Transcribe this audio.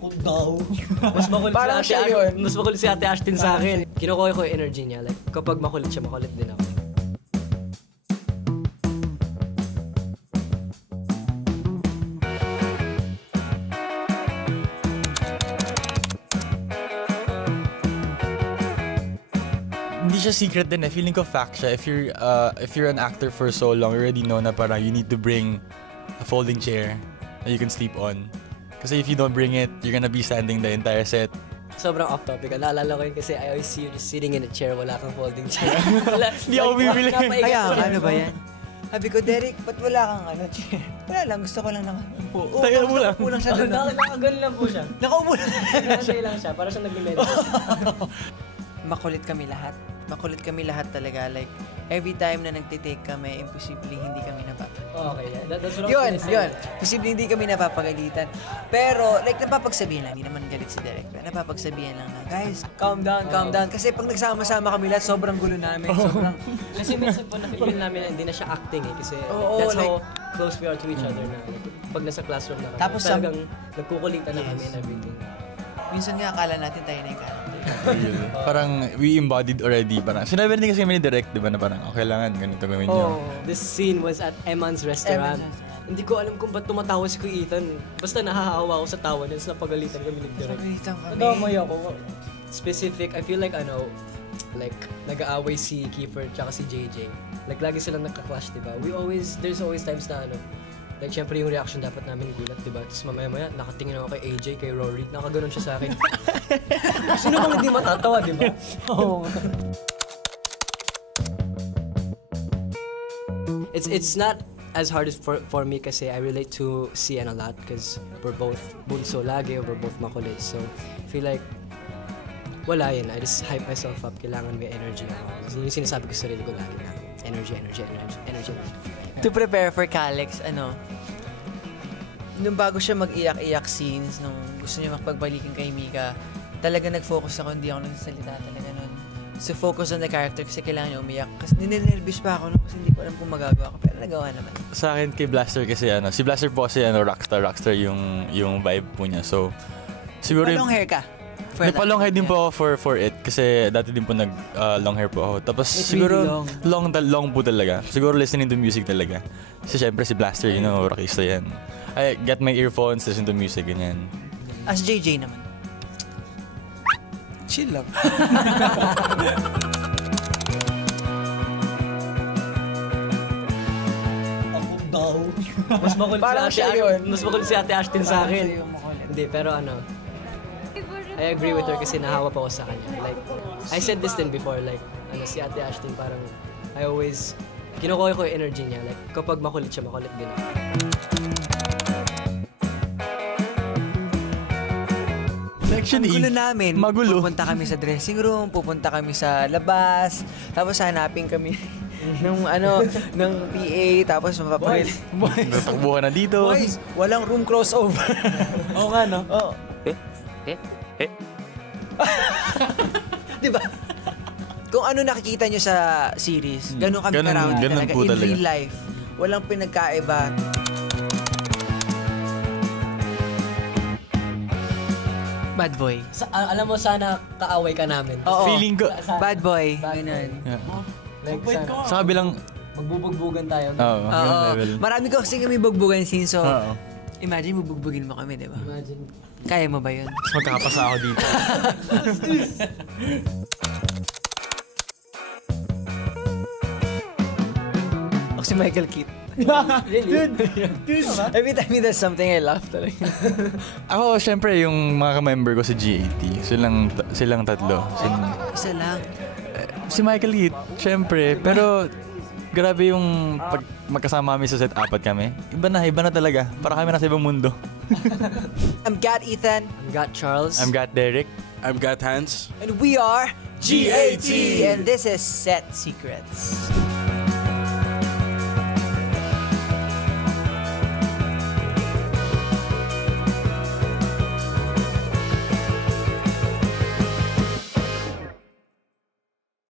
Ako daw. Mas makulit si Ate Ashton sa akin. Kinukuha ko yung energy niya. Like, kapag makulit siya, makulit din ako. Hindi siya secret din eh. Feeling ko fact siya. If you're an actor for so long, you already know na parang you need to bring a folding chair that you can sleep on. Kasi if you don't bring it, you're gonna be standing the entire set. Sobrang off-topic. Naalala ko yun kasi I always see you just sitting in a chair, wala kang folding chair. Hindi ako bibili. Kaya, ano ba yan? Sabi ko, Derek, ba't wala kang chair? Wala lang, gusto ko lang ng Tagal mo lang. Nakaupo lang siya doon. Nakagano lang po siya. Nakaupo lang. Nakasay lang siya, para siyang nag-meditate. Makulit kami lahat. Makulit kami lahat talaga. Like, every time na nagtitake kami, imposible hindi kami napapagalitan. Okay, yeah. That's what I was Yun. Posible hindi kami napapagalitan. Pero, like, napapagsabihin lang. Hindi naman galit si Derek. Napapagsabihin lang na, guys, calm down. Kasi pag nagsama-sama kami lahat, sobrang gulo namin. Kasi minsan po na-feel namin na hindi na siya acting eh. Kasi that's how close we are to each other na. Pag nasa classroom na kami, tapos talagang nagkukulitan na kami and everything. Minsan nga akala natin tayo na yung character. Parang we embodied already. Parang sinabi rin kasi kami ni Direct, di ba, na parang kailangan ganito gawin niyo. This scene was at Eman's restaurant. Hindi ko alam kung ba't tumatawa si Kuya Ethan. Basta nahahawa ako sa tawa niya, tapos napagalitan kami ni Direct. Nadamay ako. Specific, I feel like like nag-aaway si Kiefer tsaka si JJ. Like lagi silang nagka-clash, di ba? There's always times na like, syempre yung reaction dapat namin gulat, diba? Tapos mamaya-maya, nakatingin ako kay AJ, kay Rory, nakaganon siya sa akin. Sino bang hindi matatawa, diba? Oo. It's not as hard as for me kasi I relate to Sian a lot because we're both bunso lagi, we're both makulit. So, I feel like, wala yun. I just hype myself up. Kailangan may energy ako. Yung sinasabi ko sa sarili ko lagi na, energy. To prepare for Calix, nung bago siya mag-iyak-iyak scenes, nung gusto niya mapagbalikin kay Mika, talaga nag-focus ako, hindi ako nagsasalita talaga nun. So focus on the character kasi kailangan niya umiyak. Kasi ninenervous pa ako nun kasi hindi ko alam kung magagawa ko, pero nagawa naman. Sa akin kay Blaster kasi si Blaster po kasi rockstar yung vibe po niya. So siguro long hair ka? Nagpa-long hair din po ako for it kasi dati din po long hair po ako. Tapos siguro long po talaga. Siguro listening to music talaga. Kasi syempre si Blaster, rockista yan. I get my earphones, listen to music, ganyan. As JJ naman. Chill lang. Ako daw. Mas makulit si Ate Ashton sa akin. Hindi, pero I agree with her kasi nahawa pa ako sa kanya. Like, I said this din before, like, si Ate Ashton parang, kinukuha ko yung energy niya. Like, kapag makulit siya, makulit din ako. Actually, gulo namin. Magulo. Pupunta kami sa dressing room, pupunta kami sa labas, tapos hanapin kami ng PA, tapos mapapalit. Boys. Natakbuhan na dito. Boys, walang room crossover. Oo nga, no? Oo. Diba? Kung ano nakikita nyo sa series, ganun kami ka-round talaga. In real life, walang pinagkaiba. Bad boy. Alam mo, sana kaaway ka namin. Oo. Feeling ko. Bad boy. Ganun. Like, sa kabilang magbubugbugan tayo. Oo. Marami ko kasi kami bugbugan scene, so imagine bubugbugin mo kami, diba? Imagine. Kaya mo ba yun? Magkakapasa ako dito. Ako si Michael Keaton. Really? Dude. Every time he does something, I laugh talaga. Ako, syempre, yung mga ka-member ko sa GAT, silang tatlo. Isa lang. Si Michael Heath, syempre. Pero, grabe yung pag magkasama kami sa set, 4 kami. Iba na talaga. Para kami nasa ibang mundo. I'm Gat Ethan. I'm Gat Charles. I'm Gat Derek. I'm Gat Hans. And we are GAT. And this is Set Secrets.